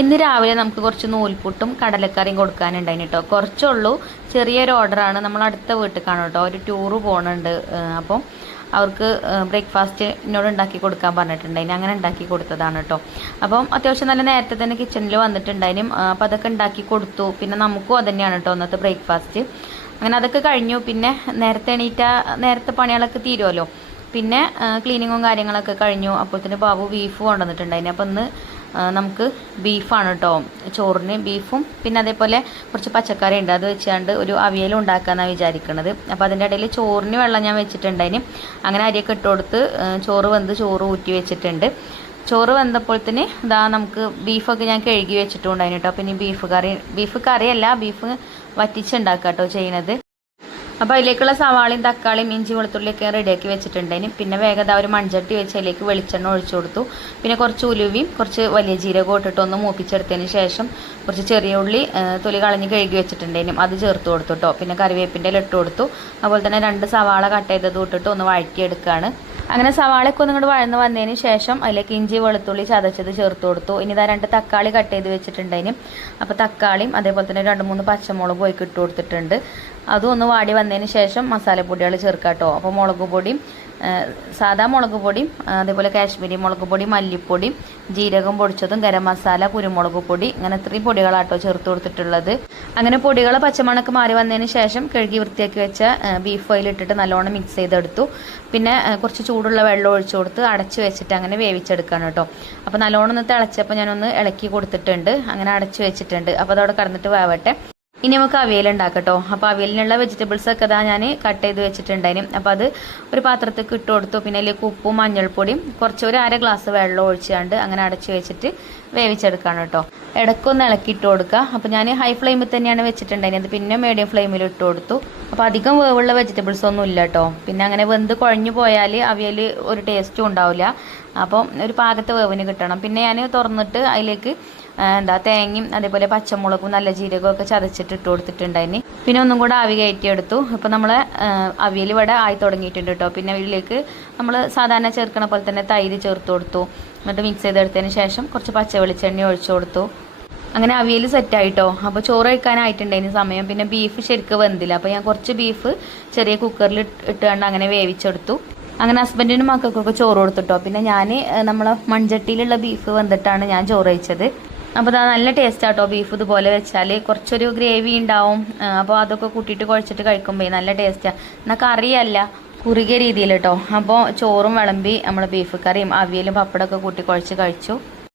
ഇന്ന് രാവിലെ നമുക്ക് കുറച്ച് നൂൽപുട്ടും കടലക്കറിയും കൊടുക്കാനുണ്ടായിന് കേട്ടോ. കുറച്ചുള്ളൂ, ചെറിയൊരു ഓർഡറാണ്. നമ്മൾ അടുത്ത വീട്ടിലേക്കാണ് കേട്ടോ, ഒരു ടൂറ് പോകുന്നുണ്ട്. അപ്പം അവർക്ക് ബ്രേക്ക്ഫാസ്റ്റ് എന്നോട് ഉണ്ടാക്കി കൊടുക്കാൻ പറഞ്ഞിട്ടുണ്ടായിന്. അങ്ങനെ ഉണ്ടാക്കി കൊടുത്തതാണ് കേട്ടോ. അപ്പം അത്യാവശ്യം നല്ല നേരത്തെ തന്നെ കിച്ചണിൽ വന്നിട്ടുണ്ടായിനും. അപ്പം അതൊക്കെ ഉണ്ടാക്കി കൊടുത്തു. പിന്നെ നമുക്കും അത് തന്നെയാണ് കേട്ടോ ഇന്നത്തെ ബ്രേക്ക്ഫാസ്റ്റ്. അങ്ങനെ അതൊക്കെ കഴിഞ്ഞു. പിന്നെ നേരത്തെ പണികളൊക്കെ തീരുമല്ലോ. പിന്നെ ക്ലീനിങ്ങും കാര്യങ്ങളൊക്കെ കഴിഞ്ഞു. അപ്പോഴത്തേന് ബാബു ബീഫ് കൊണ്ടുവന്നിട്ടുണ്ടായിന്. അപ്പം ഇന്ന് നമുക്ക് ബീഫാണ് കേട്ടോ. ചോറിന് ബീഫും പിന്നെ അതേപോലെ കുറച്ച് പച്ചക്കറി ഉണ്ട്, അത് വെച്ചുകൊണ്ട് ഒരു അവിയലും ഉണ്ടാക്കാമെന്നാണ് വിചാരിക്കുന്നത്. അപ്പോൾ അതിൻ്റെ ഇടയിൽ ചോറിന് വെള്ളം ഞാൻ വെച്ചിട്ടുണ്ടായിന്. അങ്ങനെ അരിയൊക്കെ ഇട്ട് കൊടുത്ത് ചോറ് വെന്ത് ചോറ് ഊറ്റി വെച്ചിട്ടുണ്ട്. ചോറ് വെന്തപ്പോഴത്തേന് ഇതാ നമുക്ക് ബീഫൊക്കെ ഞാൻ കഴുകി വെച്ചിട്ടുണ്ടായിന് കേട്ടോ. പിന്നെ ബീഫ് കറിയല്ല, ബീഫ് വറ്റിച്ചുണ്ടാക്കുക കേട്ടോ ചെയ്യുന്നത്. അപ്പോൾ അതിലേക്കുള്ള സവാളയും തക്കാളിയും ഇഞ്ചി വെളുത്തുള്ളിയൊക്കെ റെഡിയാക്കി വെച്ചിട്ടുണ്ടായിന്. പിന്നെ വേഗത ഒരു മൺചട്ടി വെച്ച് അതിലേക്ക് വെളിച്ചെണ്ണ ഒഴിച്ചു കൊടുത്തു. പിന്നെ കുറച്ച് ഉലുവയും കുറച്ച് വലിയ ജീരകവും ഇട്ടിട്ട് ഒന്ന് മൂപ്പിച്ചെടുത്തതിന് ശേഷം കുറച്ച് ചെറിയ ഉള്ളി തൊലി കളഞ്ഞ് കഴുകി വെച്ചിട്ടുണ്ടായിരുന്നു, അത് ചേർത്ത് കൊടുത്തു കേട്ടോ. പിന്നെ കറിവേപ്പിൻ്റെ ഇല ഇട്ട് കൊടുത്തു. അതുപോലെ തന്നെ 2 സവാള കട്ട് ചെയ്തത് ഇട്ടിട്ട് ഒന്ന് വഴറ്റിയെടുക്കുകയാണ്. അങ്ങനെ സവാളയൊക്കെ ഒന്നും കൂടി വഴന്ന് വന്നതിന് ശേഷം അതിലേക്ക് ഇഞ്ചി വെളുത്തുള്ളി ചതച്ചത് ചേർത്ത് കൊടുത്തു. ഇനി ഇതാ 2 തക്കാളി കട്ട് ചെയ്ത് വെച്ചിട്ടുണ്ടായിന്. അപ്പോൾ തക്കാളിയും അതേപോലെ തന്നെ 2-3 പച്ചമുളക് പോയി ഇട്ട് കൊടുത്തിട്ടുണ്ട്. അതും ഒന്ന് വാടി വന്നതിന് ശേഷം മസാലപ്പൊടികൾ ചേർക്കാം കേട്ടോ. അപ്പോൾ മുളക് പൊടിയും സാധാ മുളക് പൊടിയും അതേപോലെ കാശ്മീരി മുളക് പൊടി, മല്ലിപ്പൊടി, ജീരകം പൊടിച്ചതും, ഗരം മസാല, കുരുമുളക് പൊടി, അങ്ങനെ 3 പൊടികളാട്ടോ ചേർത്ത് കൊടുത്തിട്ടുള്ളത്. അങ്ങനെ പൊടികൾ പച്ചമണക്ക് മാറി വന്നതിന് ശേഷം കഴുകി വൃത്തിയാക്കി വെച്ച ബീഫ് ഓയിലിട്ടിട്ട് നല്ലോണം മിക്സ് ചെയ്തെടുത്തു. പിന്നെ കുറച്ച് ചൂടുള്ള വെള്ളം ഒഴിച്ചു കൊടുത്ത് അടച്ചു വെച്ചിട്ട് അങ്ങനെ വേവിച്ചെടുക്കുകയാണ് കേട്ടോ. അപ്പോൾ നല്ലോണം ഒന്ന് തിളച്ചപ്പോൾ ഞാനൊന്ന് ഇളക്കി കൊടുത്തിട്ടുണ്ട്. അങ്ങനെ അടച്ചു വെച്ചിട്ടുണ്ട്. അപ്പോൾ അതവിടെ കടന്നിട്ട് വേവട്ടെ. ഇനി നമുക്ക് അവിയൽ ഉണ്ടാക്കട്ടോ. അപ്പോൾ അവിയലിനുള്ള വെജിറ്റബിൾസ് ഒക്കെ ഇതാ ഞാൻ കട്ട് ചെയ്ത് വെച്ചിട്ടുണ്ടായിരുന്നു. അപ്പോൾ അത് ഒരു പാത്രത്തേക്ക് ഇട്ട് കൊടുത്തു. പിന്നെ അതിലേക്ക് ഉപ്പും മഞ്ഞൾപ്പൊടിയും കുറച്ച് ഒരു 1/2 ഗ്ലാസ് വെള്ളം ഒഴിച്ചാണ്ട് അങ്ങനെ അടച്ചു വെച്ചിട്ട് വേവിച്ചെടുക്കുകയാണ് കേട്ടോ. ഇടയ്ക്കൊന്ന് ഇളക്കി ഇട്ട് കൊടുക്കുക. അപ്പോൾ ഞാൻ ഹൈ ഫ്ലെയിമിൽ തന്നെയാണ് വെച്ചിട്ടുണ്ടായിരുന്നത്. പിന്നെ മീഡിയം ഫ്ലെയിമിൽ ഇട്ട് കൊടുത്തു. അപ്പോൾ അധികം വേവുള്ള വെജിറ്റബിൾസ് ഒന്നും ഇല്ല കേട്ടോ. പിന്നെ അങ്ങനെ വെന്ത് കുഴഞ്ഞു പോയാൽ അവിയൽ ഒരു ടേസ്റ്റും ഉണ്ടാവില്ല. അപ്പം ഒരു പാകത്തെ വേവിന് കിട്ടണം. പിന്നെ ഞാൻ തുറന്നിട്ട് അതിലേക്ക് തേങ്ങയും അതേപോലെ പച്ചമുളകും നല്ല ജീരകവും ഒക്കെ ചതച്ചിട്ട് ഇട്ട് കൊടുത്തിട്ടുണ്ടായിന്. പിന്നെ ഒന്നും കൂടെ ആവി കയറ്റിയെടുത്തു. ഇപ്പോൾ നമ്മളെ അവിയൽ ഇവിടെ ആയി തുടങ്ങിയിട്ടുണ്ട് കേട്ടോ. പിന്നെ ഇതിലേക്ക് നമ്മൾ സാധാരണ ചേർക്കണ പോലെ തന്നെ തൈര് ചേർത്ത് കൊടുത്തു. എന്നിട്ട് മിക്സ് ചെയ്തെടുത്തതിന് ശേഷം കുറച്ച് പച്ച വെളിച്ചെണ്ണ ഒഴിച്ചു കൊടുത്തു. അങ്ങനെ അവിയൽ സെറ്റായിട്ടോ. അപ്പോൾ ചോറ് കഴിക്കാനായിട്ടുണ്ടായിരുന്നു സമയം. പിന്നെ ബീഫ് ശരിക്കും വെന്തില്ല. അപ്പോൾ ഞാൻ കുറച്ച് ബീഫ് ചെറിയ കുക്കറിൽ ഇട്ടുകൊണ്ട് അങ്ങനെ വേവിച്ചെടുത്തു. അങ്ങനെ ഹസ്ബൻഡിനും മക്കൾക്കൊക്കെ ചോറ് കൊടുത്തിട്ടോ. പിന്നെ ഞാൻ നമ്മളെ മൺചട്ടിയിലുള്ള ബീഫ് വെന്തിട്ടാണ് ഞാൻ ചോറ് കഴിച്ചത്. അപ്പോൾ അത് നല്ല ടേസ്റ്റാട്ടോ ബീഫ് ഇതുപോലെ വെച്ചാൽ. കുറച്ചൊരു ഗ്രേവി ഉണ്ടാവും. അപ്പോൾ അതൊക്കെ കൂട്ടിയിട്ട് കുഴച്ചിട്ട് കഴിക്കുമ്പോൾ നല്ല ടേസ്റ്റാണ്. എന്നാൽ കറിയല്ല, കുറുകിയ രീതിയിൽ കേട്ടോ. അപ്പോൾ ചോറും വിളമ്പി നമ്മൾ ബീഫ് കറിയും അവിയലും പപ്പടമൊക്കെ കൂട്ടി കുഴച്ച് കഴിച്ചു.